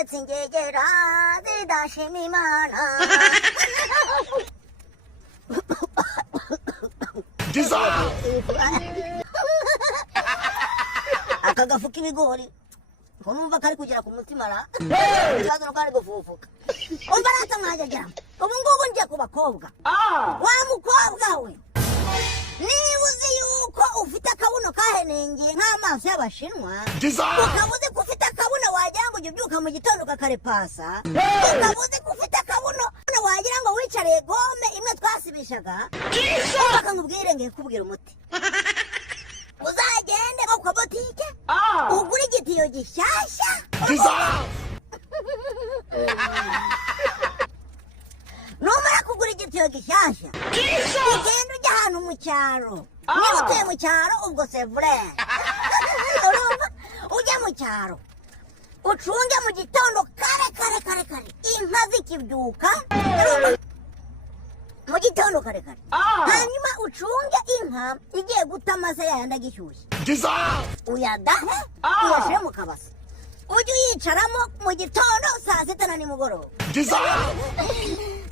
uretse ingegera zidashima imana. Aka gafu k'ibigori ko numva kari kugera ku mutima ra ikibazo no kari gufufuka. Umva rata mwajya ubu ngubu ngiye ku bakobwa. Wa mukobwa we, niba uzi yuko ufite akabuno kahenengeye nk'amaso y'Abashinwa, ukaba uzi ko ufite akabuno wagira ngo ujye ubyuka mu gitondo kakarepasa, ukaba uzi ko ufite akabuno wagira ngo wicariye gome imwe twasibishaga, bakangubwire ngiye kubwira umuti. Uzagende ku botike ugura igitiyo gishyashya, numara kugura igitiyo gishyashya ugenda ujya ahantu mu cyaro. Niba utuye mu cyaro ubwo sevure ujya mu cyaro ucunge mu gitondo kare inka zikibyuka mu gitondo kare hanyuma ucunge inka igiye guta amase yayandi agishyushye, uyadahe uyashyire mu kabase, ujye uyicaramo mu gitondo saa sita na nimugoroba.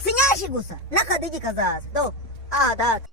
Sinyashi gusa n'akadigi kazaza do data.